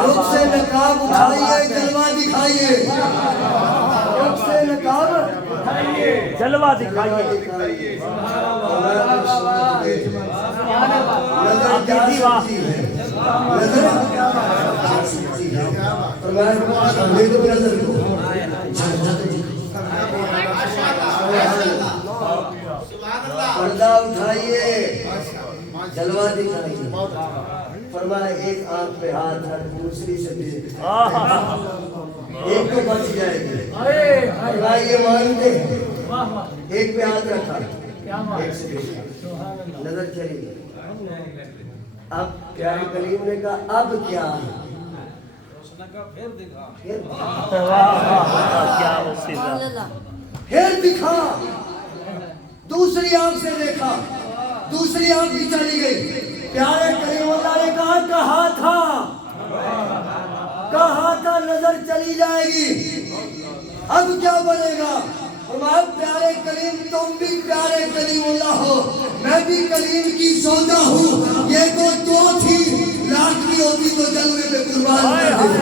رخ سے نقاب اٹھائیے جلوہ دکھائیے رخ سے نقاب اٹھائیے جلوہ دکھائیے نظر کیا سکتی ہے نظر کیا سکتی ہے فرمایا دے دو نظر کو پردہ اٹھائیے جلوہ دکھائیے فرمایا ایک آنکھ پہ ہاتھ رکھ دوسری سے دے ایک تو بچ جائے گی فرمایا یہ مانتے ہیں ایک پہ ہاتھ رکھا ایک سے دے نظر چلی گئی اب پیارے کلیم نے کہا اب کیا ہے پھر دکھا دوسری آنکھ سے دیکھا دوسری آنکھ بھی چلی گئی پیارے کلیم اللہ نے کہا تھا نظر چلی جائے گی اب کیا بنے گا فرمایا پیارے کلیم تم بھی پیارے کلیم اللہ ہو میں بھی کلیم کی سودا ہوں یہ تو دو تھی لاکھ بھی ہوتی تو جلوے پہ قربان کر دیتی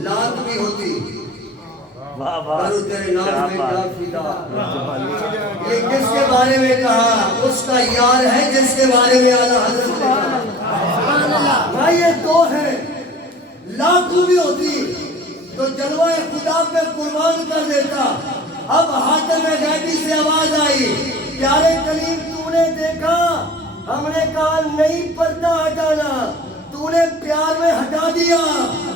لاکھ بھی ہوتی کرو تیرے نام میں کیا فیدا یہ کس کے بارے میں کہا اس کا یار ہے جس کے بارے میں اعلیٰ حضرت نے کہا بھائی یہ دو ہے لاکھ بھی ہوتی تو جلوہ خدا پہ قربان کر دیتا اب حاتم غیبی سے آواز آئی پیارے کلیم تو نے دیکھا ہم نے کہا نہیں پردہ ہٹانا تو نے پیار میں ہٹا دیا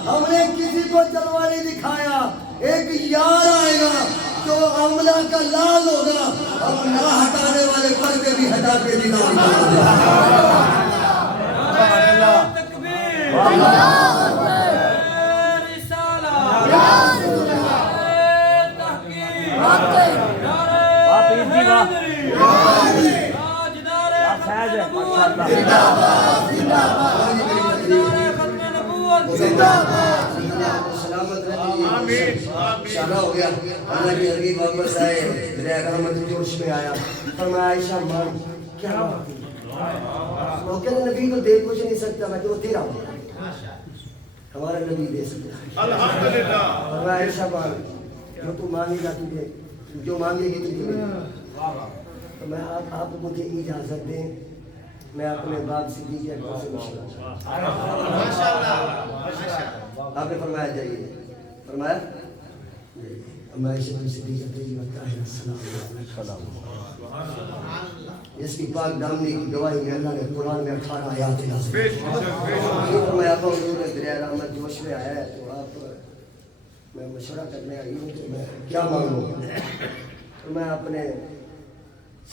ہم نے کسی کو جلوہ نہیں دکھایا ایک یار آئے گا جو عملہ کا لال ہوگا اب نہ ہٹانے والے پردے بھی ہٹا کے دکھائیں سلامت رہیے شادہ ہو گیا اللہ کی حبیب واپس آئے دریا رحمت جوش میں آیا فرمایا عائشہ مان کیا بات ہے وہ کہتے نبی تو دے کچھ نہیں سکتا میں تو تیرا ہوں ہمارا نبی دے سکتا ہے فرمایا عائشہ مان جو تو مانگے گا تجھے جو مانگے گی تجھے تو میں آپ مجھے اجازت دیں میں اپنے باپ صدیق اکبر سے مشورہ آپ نے فرمایا جائیے فرمایا عائشہ صدیق اس کی پاک دامنی کی گواہی میں اللہ نے قرآن میں 18 آیات نازل کی فرمایا ابا حضور دریا رحمت جوش میں آیا ہے تو آپ میں مشورہ کرنے آئی ہوں کہ میں کیا مانگوں تو میں اپنے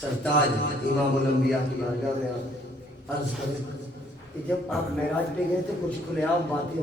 سرتاج امام الانبیاء کی بارگاہ میں عرض کروں کہ جب آپ معراج پہ گئے تھے کچھ کھلے عام باتیں